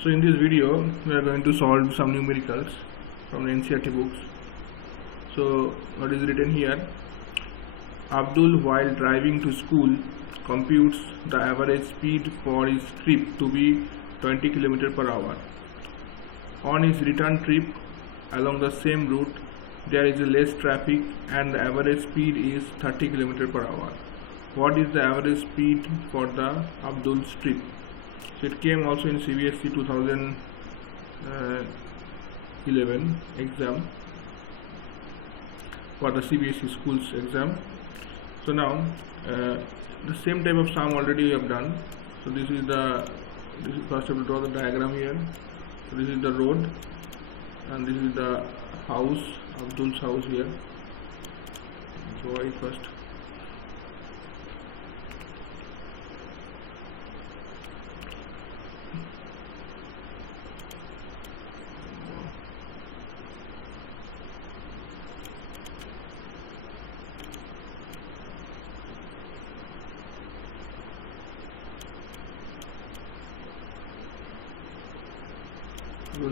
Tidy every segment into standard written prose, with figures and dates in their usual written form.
So in this video we are going to solve some numericals from the NCERT books. So what is written here? Abdul, while driving to school, computes the average speed for his trip to be 20 km per hour. On his return trip along the same route, there is less traffic and the average speed is 30 km per hour. What is the average speed for the Abdul's trip? So it came also in CBSE 2011 exam, for the CBSE schools exam. So now the same type of sum already we have done. So this is first I will draw the diagram here. So this is the road and this is the house, Abdul's house here. So I first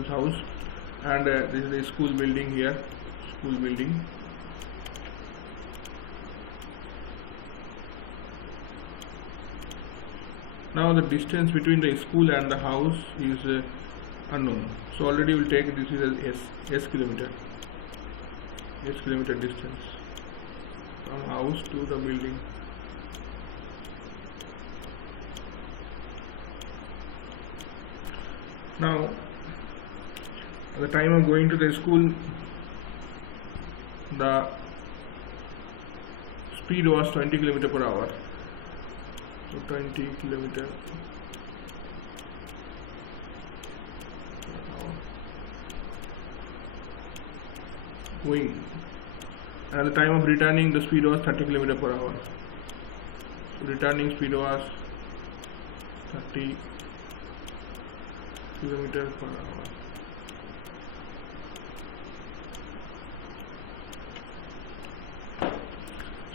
house, and this is the school building here, school building. Now the distance between the school and the house is unknown, so already we will take this is as s kilometer distance from house to the building. Now at the time of going to the school, the speed was 20 km per hour. So 20 km per hour going, and at the time of returning the speed was 30 km per hour. So returning speed was 30 km per hour.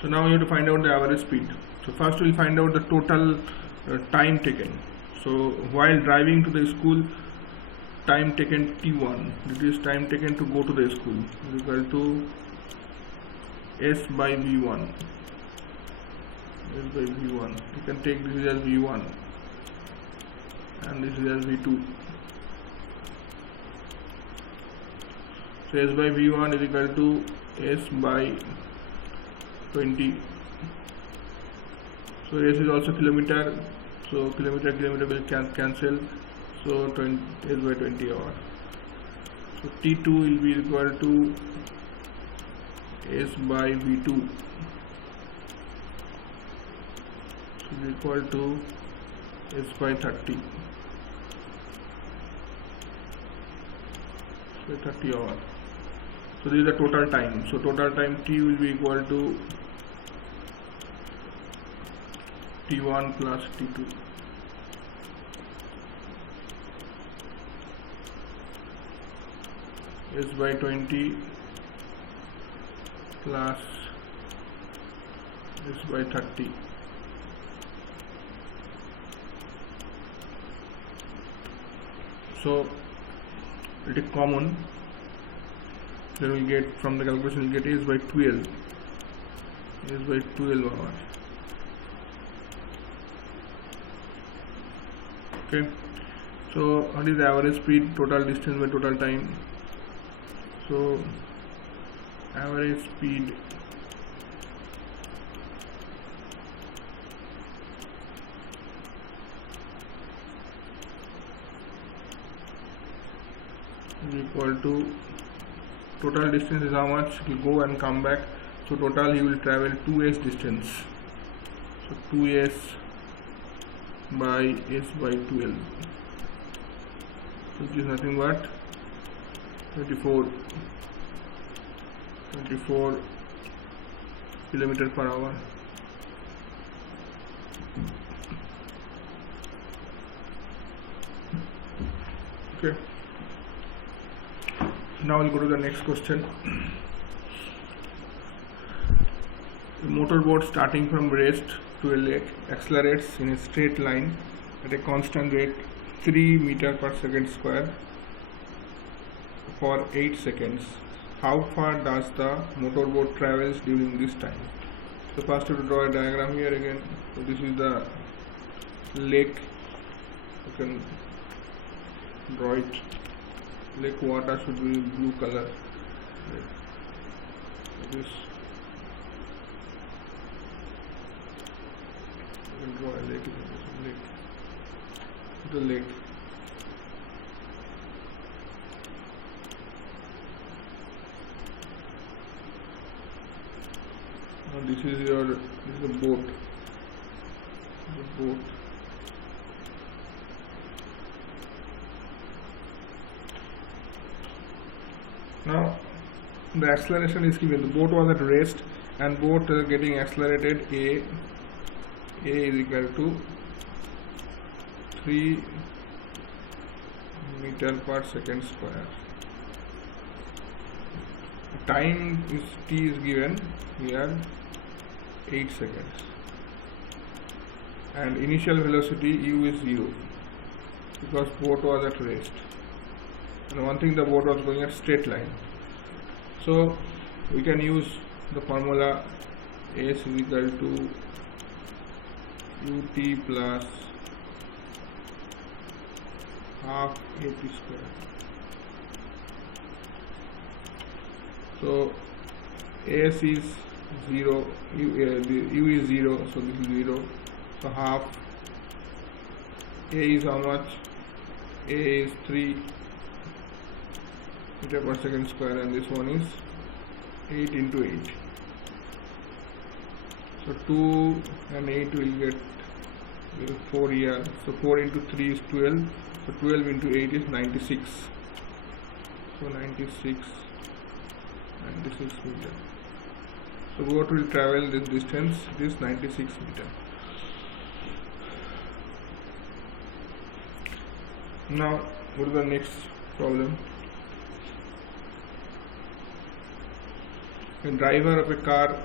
So now we have to find out the average speed. So first we will find out the total time taken. So while driving to the school, time taken T1, it is time taken to go to the school, is equal to S by V1. S by V1. You can take this as V1 and this is as V2. So S by V1 is equal to S by 20. So S is also kilometer, so kilometer will cancel, so 20 S by 20 hour. So T2 will be equal to S by V2, so is equal to S by 30, so 30 hour. So this is the total time. So total time T will be equal to T1 plus T2. S by 20 plus S by 30. So it is common. Then we get from the calculation we get S by 12. S by 12 hours. Okay. So what is the average speed, total distance by total time? So average speed is equal to total distance is how much he go and come back. So total he will travel 2s distance. So 2s by S by 12, which is nothing but 24 km per hour. Okay. Now we'll go to the next question. The motorboat starting from rest to a lake accelerates in a straight line at a constant rate 3 meter per second square for 8 seconds. How far does the motorboat travels during this time? So first to draw a diagram here again. So this is the lake. You can draw it. Lake water should be blue color. So this you can draw a lake. The lake. Now this is the boat. The boat. Now the acceleration is given. The boat was at rest and boat getting accelerated. A is equal to 3 meter per second square. Time is t is given here 8 seconds, and initial velocity u is 0 because boat was at rest. And one thing, the boat was going at straight line, so we can use the formula s is equal to ut plus half ap square. So s is 0, u is 0, so this is 0. So half a is how much? A is 3 meter per second square, and this one is 8 into 8. So 2 and 8 will get 4 here. So 4 into 3 is 12. So 12 into 8 is 96. So 96 meter. So boat will travel this distance. It is 96 meter. Now go to the next problem. A driver of a car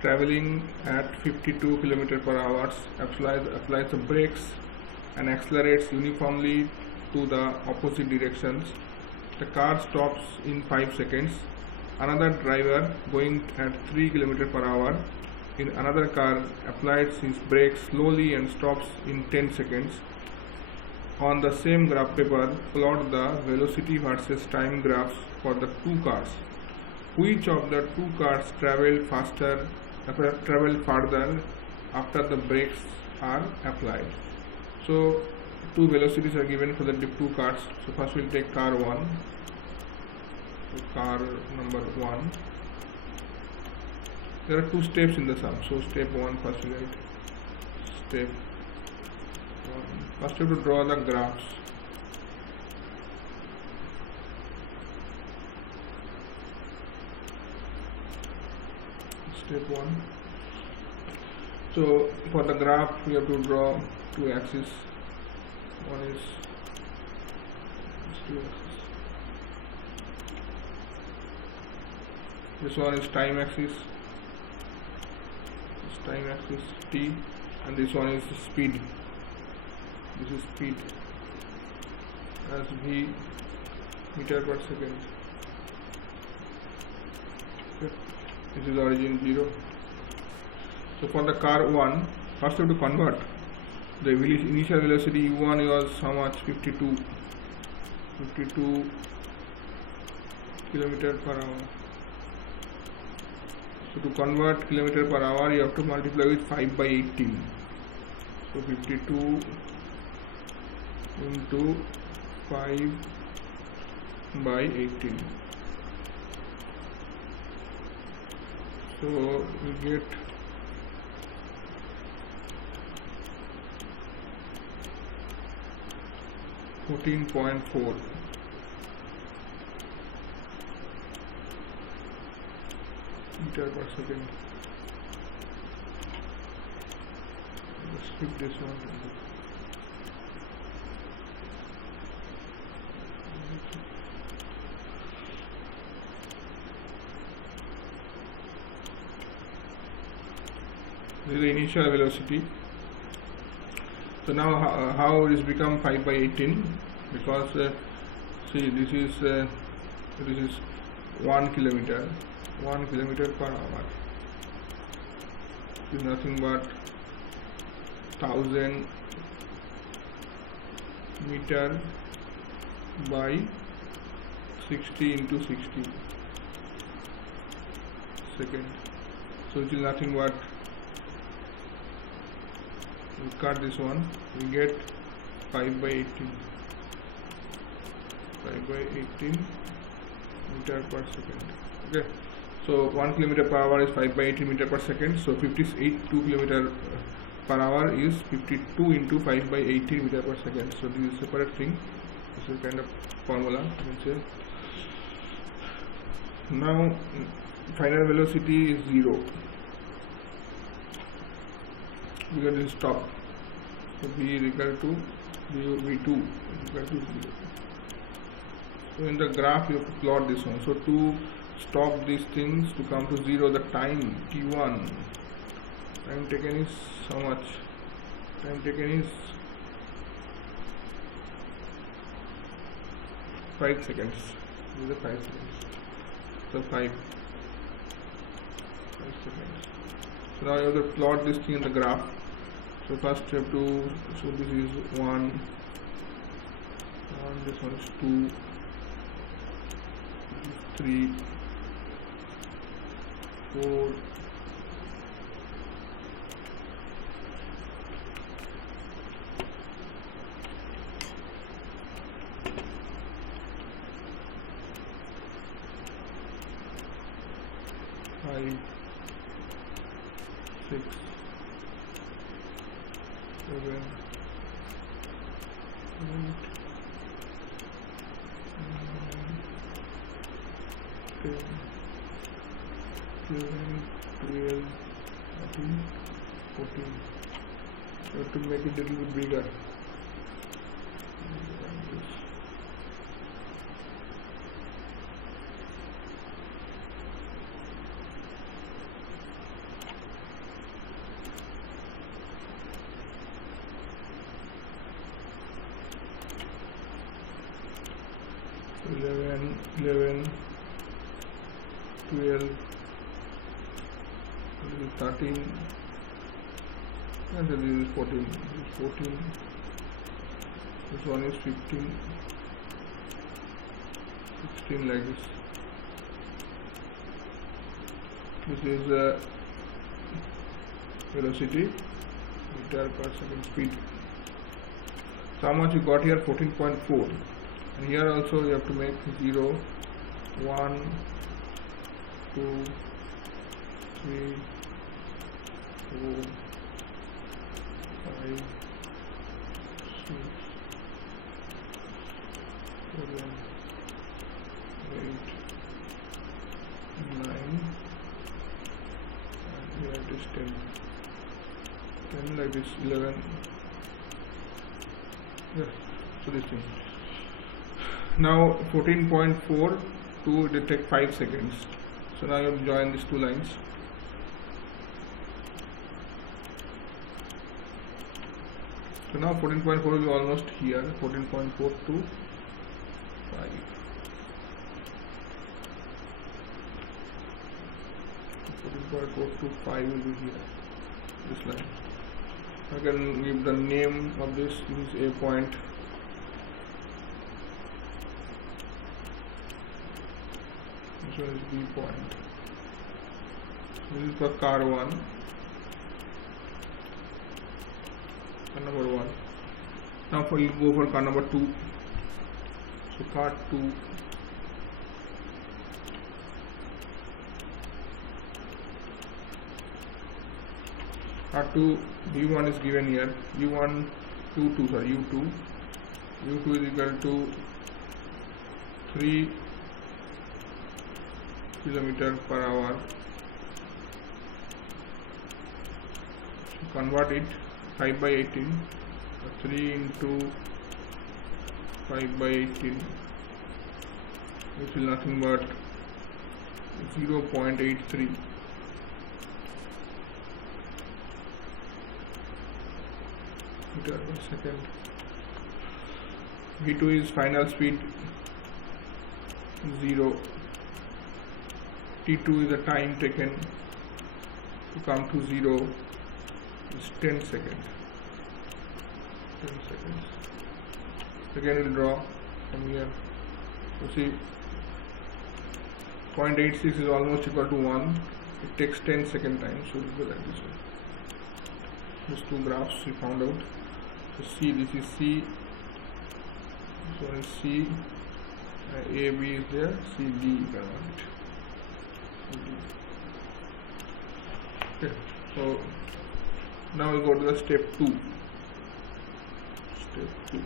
traveling at 52 km per hour applies the brakes and accelerates uniformly to the opposite directions. The car stops in 5 seconds. Another driver going at 3 km per hour in another car applies his brakes slowly and stops in 10 seconds. On the same graph paper, plot the velocity versus time graphs for the two cars. Which of the two cars travel further after the brakes are applied? So two velocities are given for the two cars. So first we'll take car 1. So car number 1. There are two steps in the sum. So step 1 first we write. Step 1. First we have to draw the graphs. Step 1. So for the graph we have to draw two axes. One is two axes. This one is time axis. This time axis t, and this one is speed. This is speed as v meter per second. Okay. This is origin 0. So for the car 1, first we have to convert. The initial velocity u1 was how much? 52 km per hour. So to convert kilometer per hour, you have to multiply with 5 by 18. So 52 into 5 by 18. So we get 14.4 meter per second. Let's skip this one. This is the initial velocity. So now how it has become 5 by 18? Because see, this is 1 kilometer per hour. It is nothing but 1000 meter by 60 into 60 second. So it is nothing but, we cut this one, we get 5 by 18 meter per second. Okay, so 1 kilometer per hour is 5 by 18 meter per second. So 2 kilometer per hour is 52 into 5 by 18 meter per second. So this is a separate thing. This is kind of formula, you can say. Now final velocity is 0 because it is stop. So v is equal to v2 equal to 0. So in the graph you have to plot this one. So to stop these things to come to 0, the time t1, time taken is how much? Time taken is 5 seconds. This is 5 seconds. So 5 seconds. So now you have to plot this thing in the graph. So first you have to, so this is 1, this one is 2, 3, 4, 5, 6, 7, 8, 9, 10, 11, 12, 13, 14. You have to make it a little bit bigger. Eleven, 12, 13, and then this is 14. This is 14. This one is 15, 16 like this. This is velocity, meter per second speed. So how much you got here? 14.4. And here also you have to make 0, 1, 2, 3, 4, 5, 6, 7, 8, 9, and here it is 10. 10 like this, 11. Yes, so this thing. Now 14.4 to it will take 5 seconds. So now you have to join these two lines. So now 14.4 will be almost here. 14.4 to 5. 14.4 to 5 will be here. This line. I can give the name of this. This is A point. This one is B point. This is for car 1. Car number 1. Now you go for car number 2. So car 2. Car 2, V1 is given here. U2 is equal to 3 kilometer per hour. So convert it 5 by 18. 3 into 5 by 18, which is nothing but 0.83. meter per second. V2 is final speed 0. T2 is the time taken to come to 0, is 10 seconds. 10 seconds. Again we'll draw from here. So see, 0.86 is almost equal to 1. It takes 10 second time, so we'll go like this way. These two graphs we found out. So C, this is C. So in C, A, B is there, C, D you can write. Okay, so now we go to the step 2. Step 2.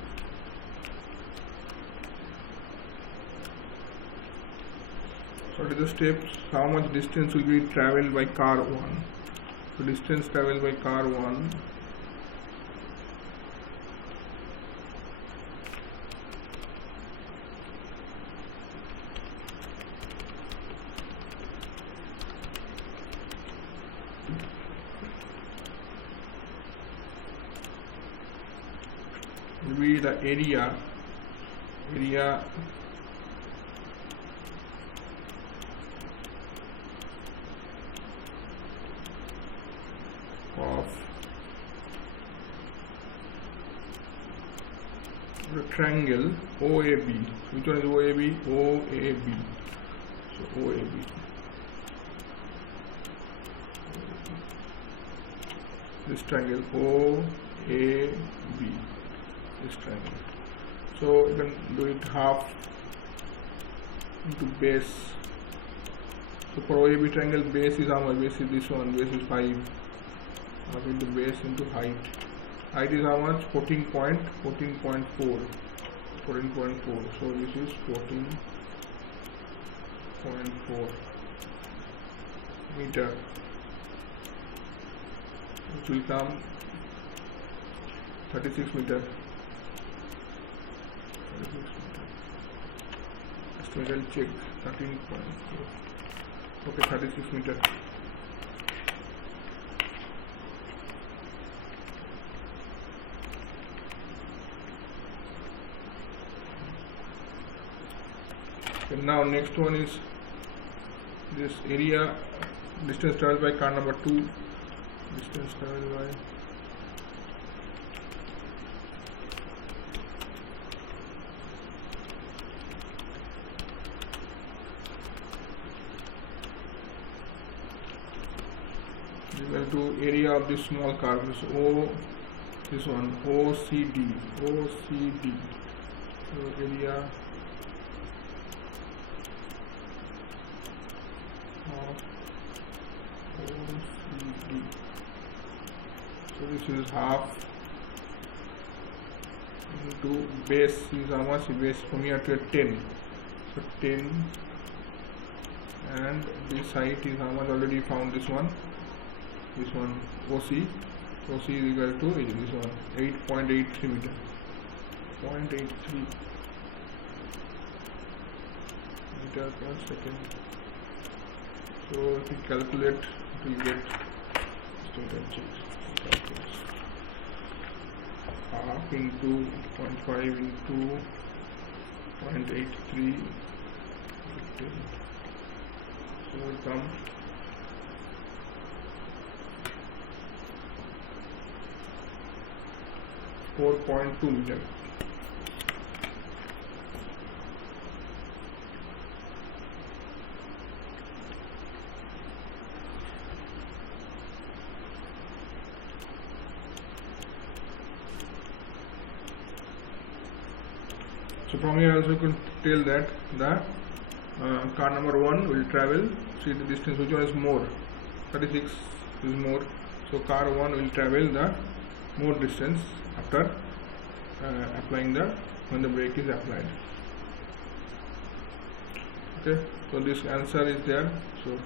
So what is the steps? How much distance will be travelled by car 1? So distance travelled by car 1 will be the area of the triangle OAB. Which one is OAB? OAB. So OAB. This triangle OAB. This triangle. So you can do it half into base. So for OAB triangle, base is how much? Base is this one. Base is 5. Half into base into height. Height is how much? 14.4. 14.4. So this is 14.4 meter, which will come 36 meter. 36 meter. Estimated check 13.4. Okay, 36 meter. And now next one is this area, distance travelled by car number 2. Distance travelled by equal to area of this small car. This one OCD. So area of OCD. So this is half into base is how much? Base from here to 10. So 10, and this height is how much? Already found this one. This one OC is equal to this one 8.83 meter. 0.83 meter per second. So if we calculate, it will get half into 0.5 into 0.83. So it comes 4.2 meter. So from here also you can tell that the car number 1 will travel, see the distance, which one is more? 36 is more. So car 1 will travel the more distance after applying when the brake is applied. Okay, so this answer is there. So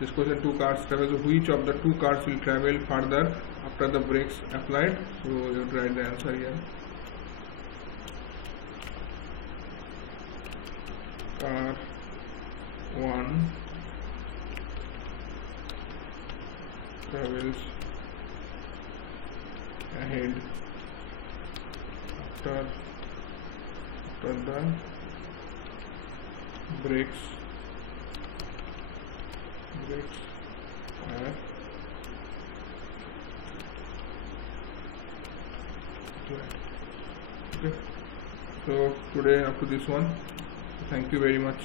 this question, 2 cars travel. So which of the 2 cars will travel further after the brakes applied? So you have to write the answer here. Car 1 travels ahead after the brakes are applied. Okay, so today up to this one. Thank you very much.